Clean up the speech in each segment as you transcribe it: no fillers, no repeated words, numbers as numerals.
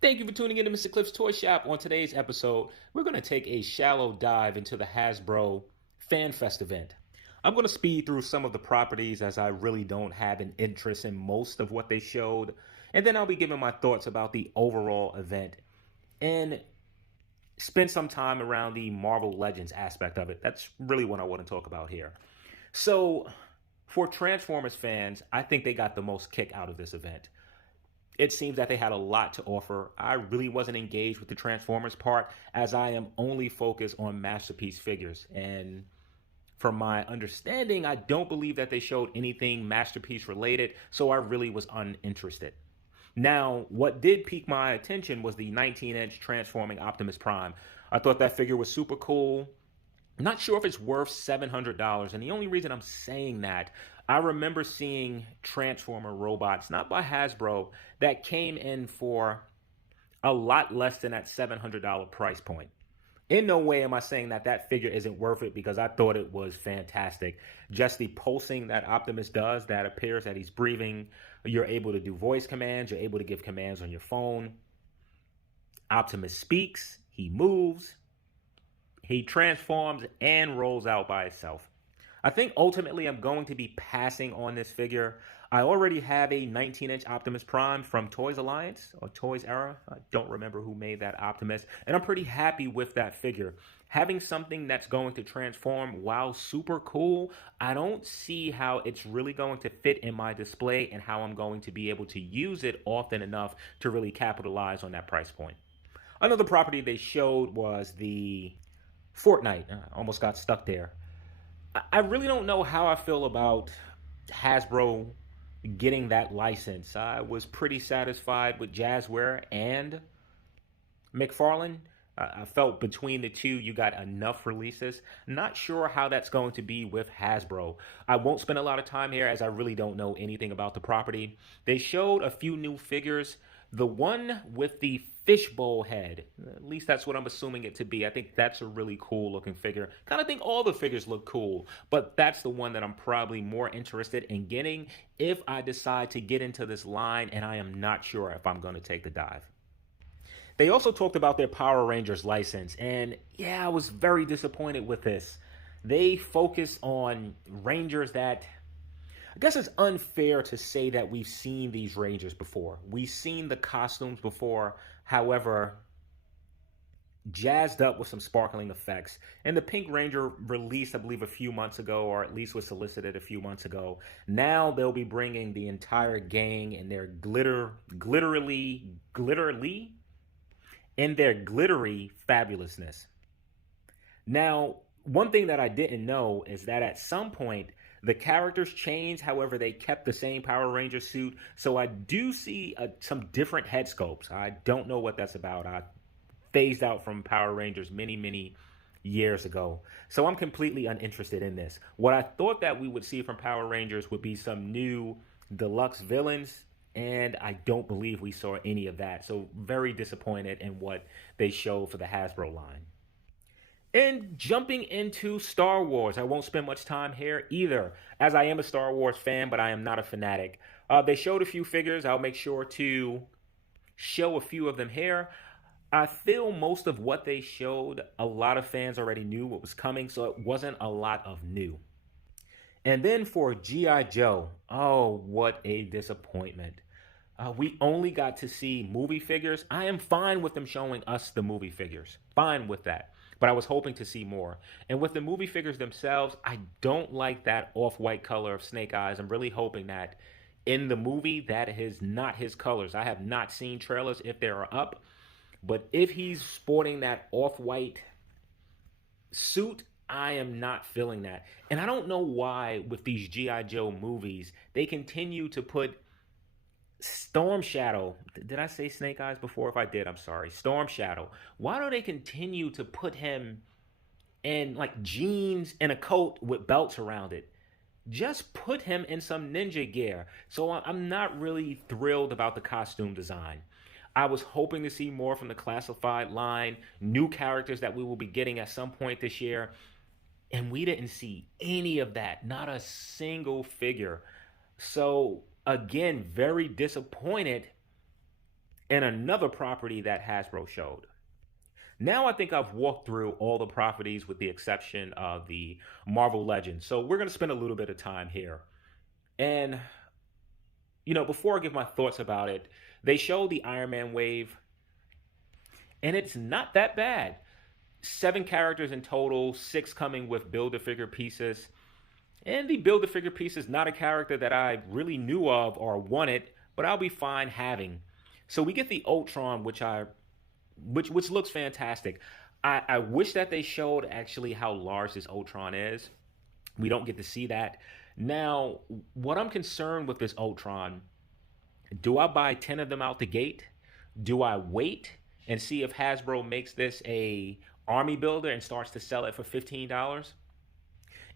Thank you for tuning in to Mr. Cliff's Toy Shop. On today's episode, we're going to take a shallow dive into the Hasbro Fan Fest event. I'm going to speed through some of the properties as I really don't have an interest in most of what they showed, and then I'll be giving my thoughts about the overall event and spend some time around the Marvel Legends aspect of it. That's really what I want to talk about here. So, for Transformers fans, I think they got the most kick out of this event. It seems that they had a lot to offer. I really wasn't engaged with the Transformers part as I am only focused on Masterpiece figures. And from my understanding, I don't believe that they showed anything Masterpiece related, so I really was uninterested. Now, what did pique my attention was the 19-inch transforming Optimus Prime. I thought that figure was super cool. Not sure if it's worth $700. And the only reason I'm saying that, I remember seeing Transformer robots, not by Hasbro, that came in for a lot less than that $700 price point. In no way am I saying that that figure isn't worth it because I thought it was fantastic. Just the pulsing that Optimus does, that appears that he's breathing. You're able to do voice commands. You're able to give commands on your phone. Optimus speaks. He moves. He transforms and rolls out by itself. I think ultimately I'm going to be passing on this figure. I already have a 19-inch Optimus Prime from Toys Alliance or Toys Era. I don't remember who made that Optimus, and I'm pretty happy with that figure. Having something that's going to transform while super cool, I don't see how it's really going to fit in my display and how I'm going to be able to use it often enough to really capitalize on that price point. Another property they showed was the Fortnite. I almost got stuck there. I really don't know how I feel about Hasbro getting that license. I was pretty satisfied with Jazzware and McFarlane. I felt between the two, you got enough releases. Not sure how that's going to be with Hasbro. I won't spend a lot of time here as I really don't know anything about the property. They showed a few new figures. The one with the fishbowl head, at least that's what I'm assuming it to be. I think that's a really cool looking figure. Kind of think all the figures look cool, but that's the one that I'm probably more interested in getting if I decide to get into this line, and I am not sure if I'm going to take the dive. They also talked about their Power Rangers license, and yeah, I was very disappointed with this. They focus on Rangers that I guess it's unfair to say that we've seen these Rangers before. We've seen the costumes before, however, jazzed up with some sparkling effects. And the Pink Ranger released, I believe, a few months ago, or at least was solicited a few months ago. Now they'll be bringing the entire gang in their glittery fabulousness. Now, one thing that I didn't know is that at some point the characters changed, however, they kept the same Power Ranger suit. So I do see some different head sculpts. I don't know what that's about. I phased out from Power Rangers many years ago. So I'm completely uninterested in this. What I thought that we would see from Power Rangers would be some new deluxe villains, and I don't believe we saw any of that. So very disappointed in what they showed for the Hasbro line. And jumping into Star Wars, I won't spend much time here either, as I am a Star Wars fan, but I am not a fanatic. They showed a few figures. I'll make sure to show a few of them here. I feel most of what they showed, a lot of fans already knew what was coming, so it wasn't a lot of new. And then for G.I. Joe, oh, what a disappointment. We only got to see movie figures. I am fine with them showing us the movie figures. Fine with that. But I was hoping to see more. And with the movie figures themselves, I don't like that off-white color of Snake Eyes. I'm really hoping that in the movie, that is not his colors. I have not seen trailers if they are up. But if he's sporting that off-white suit, I am not feeling that. And I don't know why with these G.I. Joe movies, they continue to put Storm Shadow. Did I say Snake Eyes before? If I did, I'm sorry. Storm Shadow. Why do they continue to put him in like jeans and a coat with belts around it? Just put him in some ninja gear. So I'm not really thrilled about the costume design. I was hoping to see more from the classified line, new characters that we will be getting at some point this year. And we didn't see any of that. Not a single figure. So again, very disappointed and another property that Hasbro showed. Now I think I've walked through all the properties with the exception of the Marvel Legends. So we're going to spend a little bit of time here. And, before I give my thoughts about it, they showed the Iron Man wave, and it's not that bad. 7 characters in total, 6 coming with Build-A-Figure pieces. And the Build-A-Figure piece is not a character that I really knew of or wanted, but I'll be fine having. So we get the Ultron, which looks fantastic. I wish that they showed actually how large this Ultron is. We don't get to see that. Now, what I'm concerned with this Ultron, do I buy 10 of them out the gate? Do I wait and see if Hasbro makes this a army builder and starts to sell it for $15?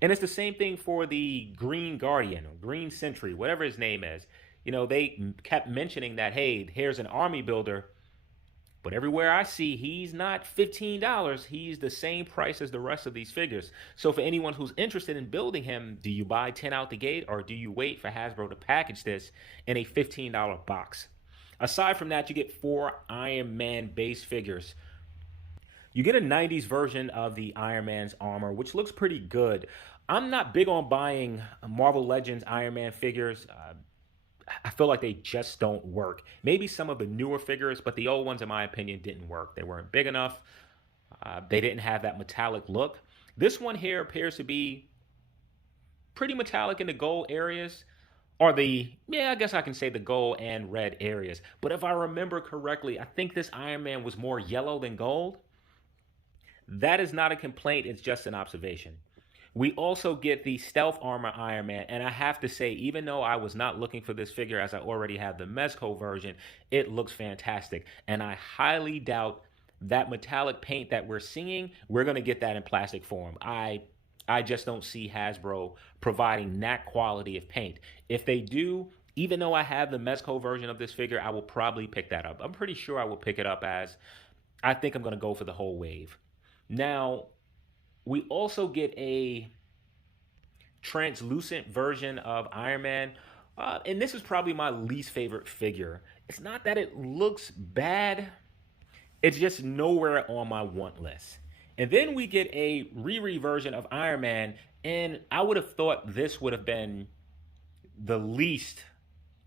And it's the same thing for the Green Guardian, or Green Sentry, whatever his name is. They kept mentioning that, hey, here's an army builder, but everywhere I see, he's not $15. He's the same price as the rest of these figures. So for anyone who's interested in building him, do you buy 10 out the gate, or do you wait for Hasbro to package this in a $15 box? Aside from that, you get 4 Iron Man base figures. You get a 90s version of the Iron Man's armor, which looks pretty good. I'm not big on buying Marvel Legends Iron Man figures. I feel like they just don't work. Maybe some of the newer figures, but the old ones, in my opinion, didn't work. They weren't big enough. They didn't have that metallic look. This one here appears to be pretty metallic in the gold areas. I guess I can say the gold and red areas. But if I remember correctly, I think this Iron Man was more yellow than gold. That is not a complaint, it's just an observation. We also get the Stealth Armor Iron Man, and I have to say, even though I was not looking for this figure as I already have the Mezco version, it looks fantastic. And I highly doubt that metallic paint that we're seeing, we're going to get that in plastic form. I just don't see Hasbro providing that quality of paint. If they do, even though I have the Mezco version of this figure, I will probably pick that up. I'm pretty sure I will pick it up, as I think I'm going to go for the whole wave. Now, we also get a translucent version of Iron Man. And this is probably my least favorite figure. It's not that it looks bad. It's just nowhere on my want list. And then we get a Riri version of Iron Man. And I would have thought this would have been the least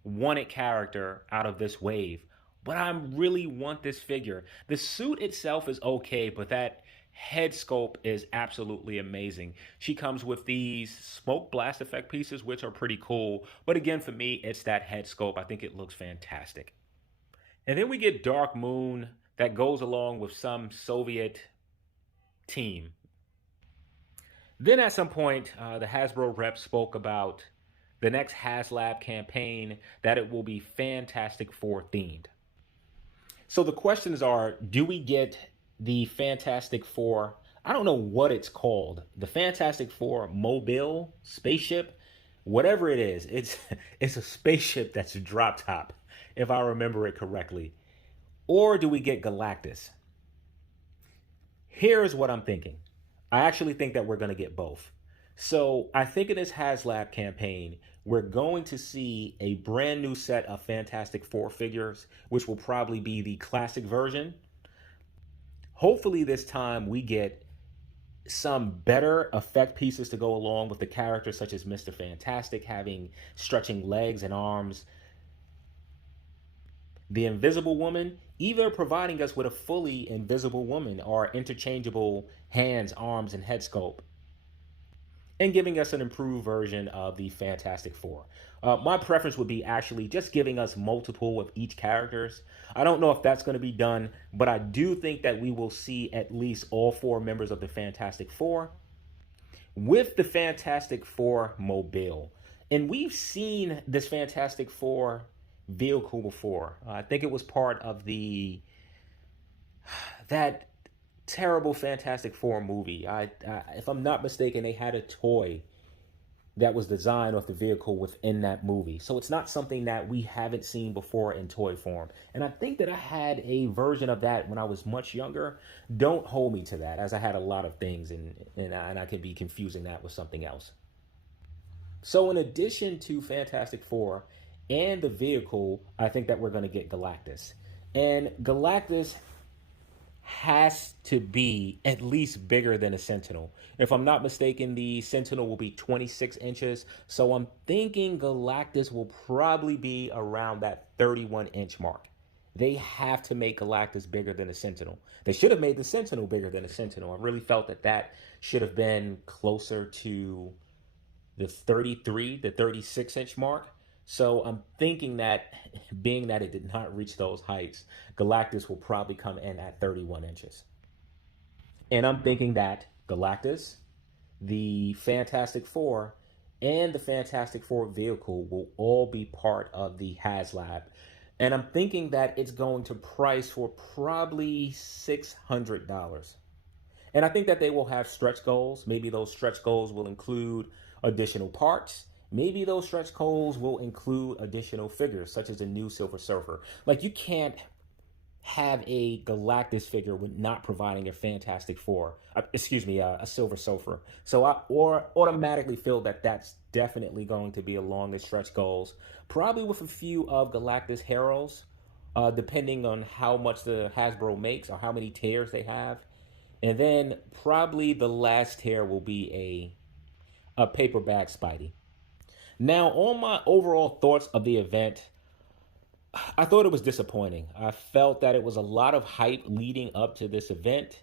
wanted character out of this wave. But I really want this figure. The suit itself is okay, but that head sculpt is absolutely amazing. She comes with these smoke blast effect pieces, which are pretty cool. But again, for me, it's that head sculpt. I think it looks fantastic. And then we get Dark Moon that goes along with some Soviet team. Then at some point, the Hasbro rep spoke about the next HasLab campaign, that it will be Fantastic Four themed. So the questions are, do we get the Fantastic Four, I don't know what it's called, the Fantastic Four mobile spaceship, whatever it is, it's a spaceship that's a drop top, if I remember it correctly. Or do we get Galactus? Here's what I'm thinking. I actually think that we're going to get both. So I think in this HasLab campaign, we're going to see a brand new set of Fantastic Four figures, which will probably be the classic version. Hopefully this time we get some better effect pieces to go along with the characters, such as Mr. Fantastic having stretching legs and arms. The Invisible Woman, either providing us with a fully invisible woman or interchangeable hands, arms, and head sculpt, and giving us an improved version of the Fantastic Four. My preference would be actually just giving us multiple of each characters. I don't know if that's going to be done, but I do think that we will see at least all 4 members of the Fantastic Four with the Fantastic Four mobile. And we've seen this Fantastic Four vehicle before. I think it was part of that terrible Fantastic Four movie. If I'm not mistaken, they had a toy that was designed off the vehicle within that movie. So it's not something that we haven't seen before in toy form. And I think that I had a version of that when I was much younger. Don't hold me to that, as I had a lot of things, and I could be confusing that with something else. So in addition to Fantastic Four and the vehicle, I think that we're going to get Galactus. And Galactus has to be at least bigger than a Sentinel. If I'm not mistaken, the Sentinel will be 26 inches. So I'm thinking Galactus will probably be around that 31-inch mark. They have to make Galactus bigger than a Sentinel. They should have made the Sentinel bigger than a Sentinel. I really felt that that should have been closer to the 33, the 36-inch mark. So I'm thinking that being that it did not reach those heights, Galactus will probably come in at 31 inches. And I'm thinking that Galactus, the Fantastic Four, and the Fantastic Four vehicle will all be part of the HasLab. And I'm thinking that it's going to price for probably $600. And I think that they will have stretch goals. Maybe those stretch goals will include additional parts. Maybe those stretch goals will include additional figures, such as a new Silver Surfer. Like, you can't have a Galactus figure with not providing a Fantastic Four, a Silver Surfer. So I automatically feel that that's definitely going to be along the stretch goals, probably with a few of Galactus heroes, depending on how much the Hasbro makes or how many tears they have. And then probably the last tear will be a paperback Spidey. Now, on my overall thoughts of the event, I thought it was disappointing. I felt that it was a lot of hype leading up to this event,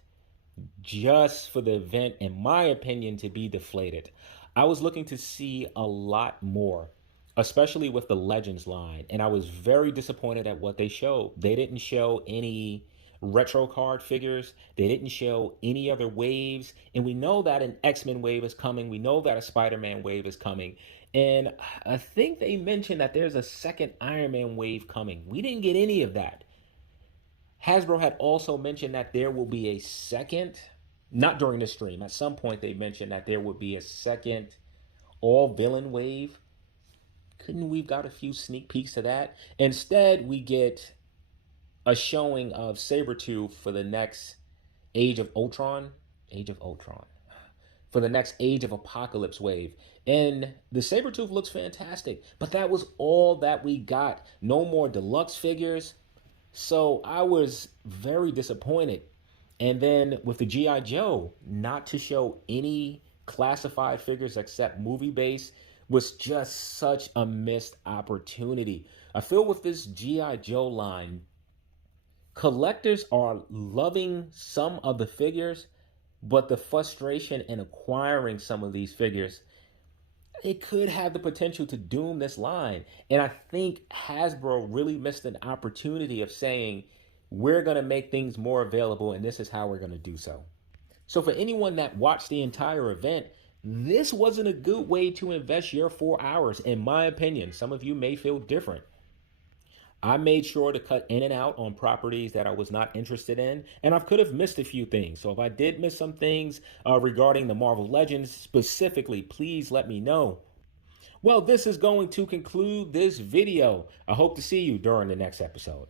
just for the event, in my opinion, to be deflated. I was looking to see a lot more, especially with the Legends line, and I was very disappointed at what they showed. They didn't show any retro card figures. They didn't show any other waves. And we know that an X-Men wave is coming. We know that a Spider-Man wave is coming. And I think they mentioned that there's a second Iron Man wave coming. We didn't get any of that. Hasbro had also mentioned that there will be a second, not during the stream, at some point they mentioned that there would be a second all-villain wave. Couldn't we've got a few sneak peeks of that? Instead, we get a showing of Sabretooth for the next Age of Ultron. For the next Age of Apocalypse wave. And the Sabretooth looks fantastic. But that was all that we got. No more deluxe figures. So I was very disappointed. And then with the G.I. Joe, not to show any classified figures except movie base was just such a missed opportunity. I feel with this G.I. Joe line, collectors are loving some of the figures, but the frustration in acquiring some of these figures, it could have the potential to doom this line. And I think Hasbro really missed an opportunity of saying, we're going to make things more available, and this is how we're going to do so. So for anyone that watched the entire event, this wasn't a good way to invest your 4 hours, in my opinion. Some of you may feel different. I made sure to cut in and out on properties that I was not interested in, and I could have missed a few things. So if I did miss some things regarding the Marvel Legends specifically, please let me know. Well, this is going to conclude this video. I hope to see you during the next episode.